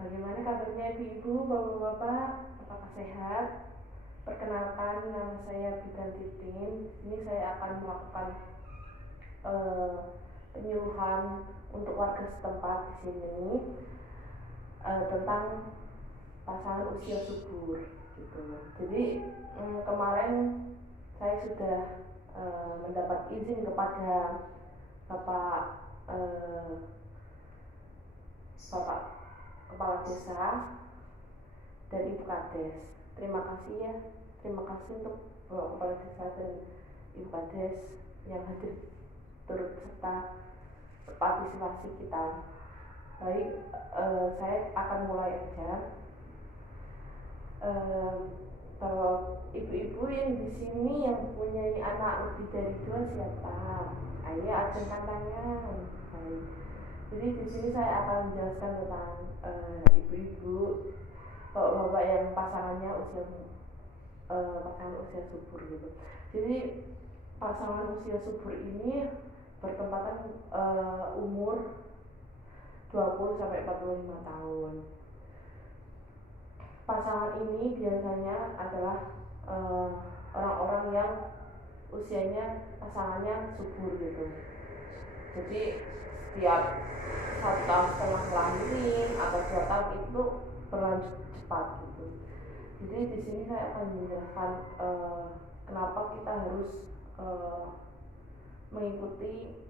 Bagaimana kabarnya ibu-ibu, bapak-bapak? Apakah sehat? Perkenalkan, nama saya Bidan Titin. Ini saya akan melakukan penyuluhan untuk warga setempat di sini tentang pasangan usia subur, gitu. Jadi kemarin saya sudah mendapat izin kepada Bapak Kepala Desa dan Ibu Kades. Terima kasih ya, terima kasih untuk Bapak Kepala Desa dan Ibu Kades yang hadir turut serta partisipasi kita. Baik, saya akan mulai aja. Kalau ibu-ibu yang di sini yang mempunyai anak lebih dari 2 siapa? Ayo acungkan tangan. Baik. Jadi di sini saya akan menjelaskan tentang ibu-ibu, bapak-bapak yang pasangan usia subur gitu. Jadi pasangan usia subur ini bertempatan umur 20 sampai 45 tahun. Pasangan ini biasanya adalah orang-orang yang usianya pasangannya subur gitu. Jadi setiap 1,5 tahun lahirin atau 2 tahun itu berlanjut cepat gitu. Jadi di sini saya akan menjelaskan kenapa kita harus mengikuti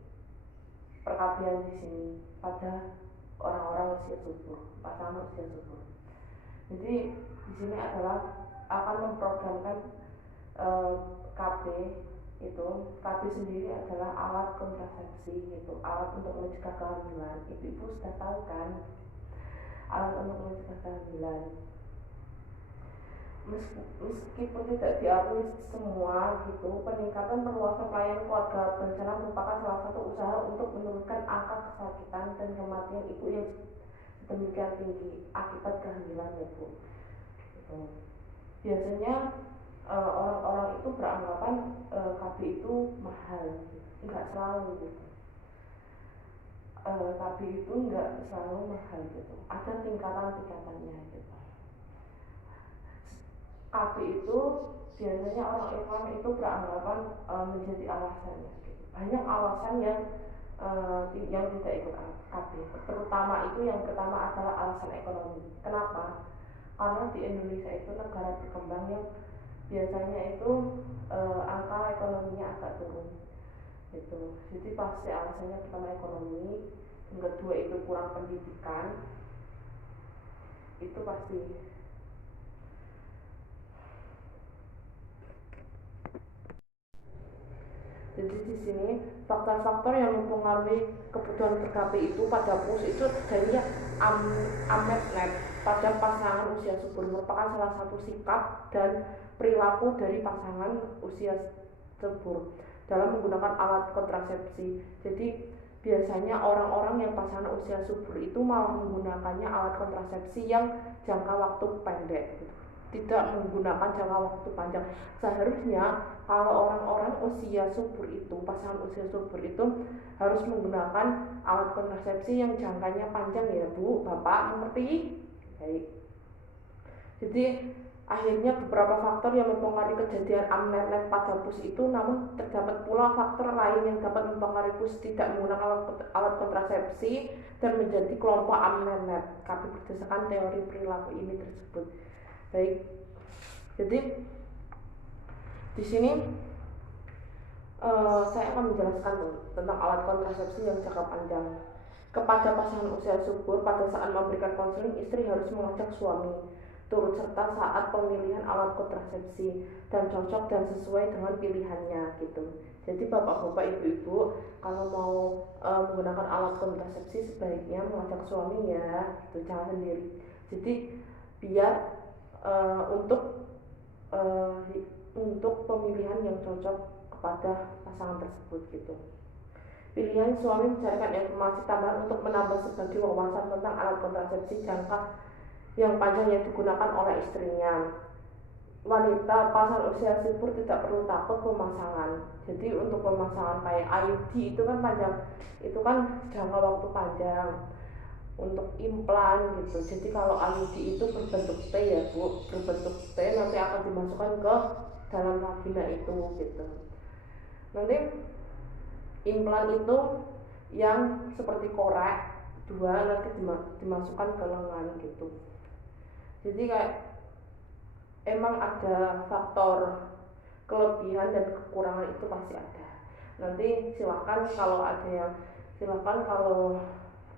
perkawinan di sini pada orang-orang usia subur, pasangan usia subur. Jadi di sini adalah akan memprogramkan KB itu. KB sendiri adalah alat kontrasepsi gitu, alat untuk mencegah kehamilan. Ibu-ibu sudah tahu kan, alat untuk mencegah kehamilan. Meskipun tidak diakui semua gitu, peningkatan perluasan pelayanan keluarga berencana merupakan salah satu usaha untuk menurunkan angka kesakitan dan kematian ibu yang demikian tinggi akibat kehamilan ya Bu. Gitu. Biasanya orang-orang itu beranggapan KB itu mahal, enggak selalu gitu. KB itu enggak selalu mahal gitu. Ada tingkatan-tingkatannya gitu. KB itu biasanya orang Islam itu beranggapan menjadi alasannya gitu. Banyak alasan yang tidak ikut KB. Terutama itu yang pertama adalah alasan ekonomi. Kenapa? Karena di Indonesia itu negara berkembang yang biasanya itu angka ekonominya agak turun gitu. Jadi pasti alasannya pertama ekonomi, yang kedua itu kurang pendidikan, itu pasti. Jadi di sini faktor-faktor yang mempengaruhi kebutuhan PKP itu pada pus itu terjadinya AMET-NET pada pasangan usia subur, merupakan salah satu sikap dan perilaku dari pasangan usia subur dalam menggunakan alat kontrasepsi. Jadi biasanya orang-orang yang pasangan usia subur itu malah menggunakannya alat kontrasepsi yang jangka waktu pendek gitu, tidak menggunakan jangka waktu panjang. Seharusnya kalau orang-orang usia subur itu, pasangan usia subur itu harus menggunakan alat kontrasepsi yang jangkanya panjang ya Bu, Bapak mengerti? Baik. Jadi akhirnya beberapa faktor yang mempengaruhi kejadian AMNET pada pus itu, namun terdapat pula faktor lain yang dapat mempengaruhi pus tidak menggunakan alat kontrasepsi dan menjadi kelompok AMNET. Kami berdasarkan teori perilaku ini tersebut. Baik, jadi di sini saya akan menjelaskan tentang alat kontrasepsi yang jangka panjang. Kepada pasangan usia subur, pada saat memberikan konseling, istri harus mengajak suami turut serta saat pemilihan alat kontrasepsi dan cocok dan sesuai dengan pilihannya gitu. Jadi bapak-bapak, ibu-ibu kalau mau menggunakan alat kontrasepsi sebaiknya mengajak suami ya, gitu, jangan sendiri. Jadi biar untuk pemilihan yang cocok kepada pasangan tersebut gitu. Pilihan suami mencarikan informasi tambahan untuk menambah sebagai wawasan tentang alat kontrasepsi jangka yang panjang yang digunakan oleh istrinya. wanita pasangan usia subur tidak perlu takut pemasangan. Jadi untuk pemasangan kayak IUD itu kan panjang, itu kan jangka waktu panjang. Untuk implan gitu, jadi kalau IUD itu berbentuk T ya Bu, berbentuk T nanti akan dimasukkan ke dalam vagina itu gitu. Nanti implan itu yang seperti korek dua nanti dimasukkan ke lengan gitu. Jadi kayak emang ada faktor kelebihan dan kekurangan itu pasti ada. Nanti silakan kalau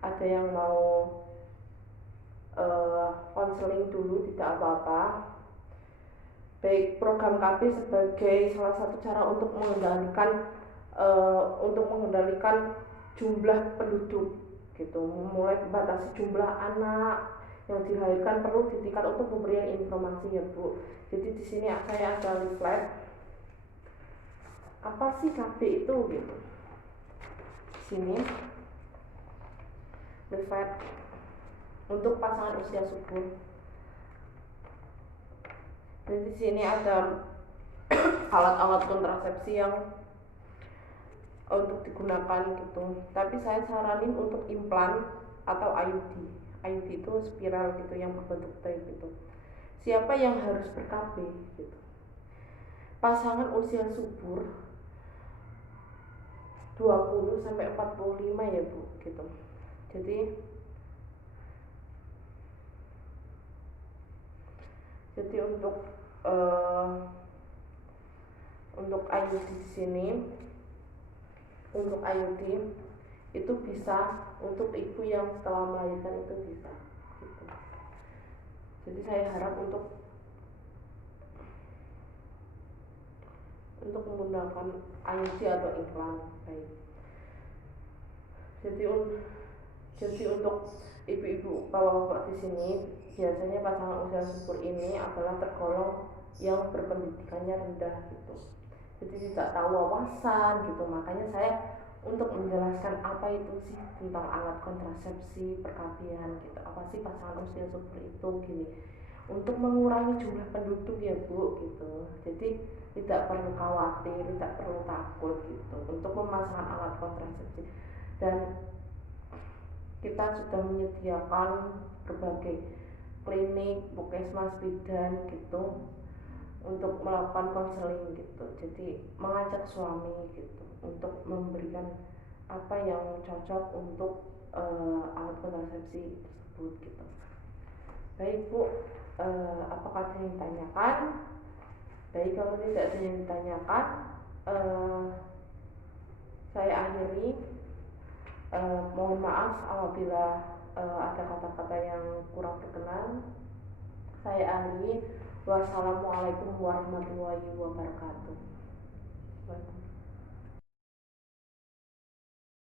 ada yang mau konseling dulu, tidak apa-apa. Baik, program KB sebagai salah satu cara untuk mengendalikan jumlah penduduk gitu, mulai membatasi jumlah anak yang dilahirkan perlu ditingkat untuk pemberian informasi ya Bu. Jadi di sini saya ada leaflet apa sih KB itu gitu. Di sini leaflet untuk pasangan usia subur. Jadi di sini ada alat-alat kontrasepsi yang untuk digunakan gitu. Tapi saya saranin untuk implan atau IUD. IUD itu spiral gitu yang berbentuk T gitu. Siapa yang harus ber-KB gitu? Pasangan usia subur 20 sampai 45 ya Bu gitu. Jadi untuk IUD di sini, untuk IUD itu bisa untuk ibu yang setelah melahirkan itu bisa gitu. Jadi saya harap untuk menggunakan IUD atau implan baik. Jadi untuk ibu-ibu bapak-bapak di sini biasanya pasangan usia subur ini adalah tergolong yang berpendidikannya rendah gitu. Jadi tidak tahu wawasan gitu. Makanya saya untuk menjelaskan apa itu sih tentang alat kontrasepsi, perkawinan gitu. Apa sih pasangan usia subur itu gini. Untuk mengurangi jumlah penduduk ya Bu gitu. Jadi tidak perlu khawatir, tidak perlu takut gitu untuk memasang alat kontrasepsi. Dan kita sudah menyediakan berbagai klinik, puskesmas, bidan gitu untuk melakukan konseling gitu. Jadi mengajak suami gitu untuk memberikan apa yang cocok untuk alat kontrasepsi tersebut gitu. Baik Bu, apakah ada yang ditanyakan? Baik, kalau tidak ada yang ditanyakan, saya akhiri. Mohon maaf apabila ada kata-kata yang kurang berkenan. Saya akhiri. Wassalamualaikum warahmatullahi wabarakatuh.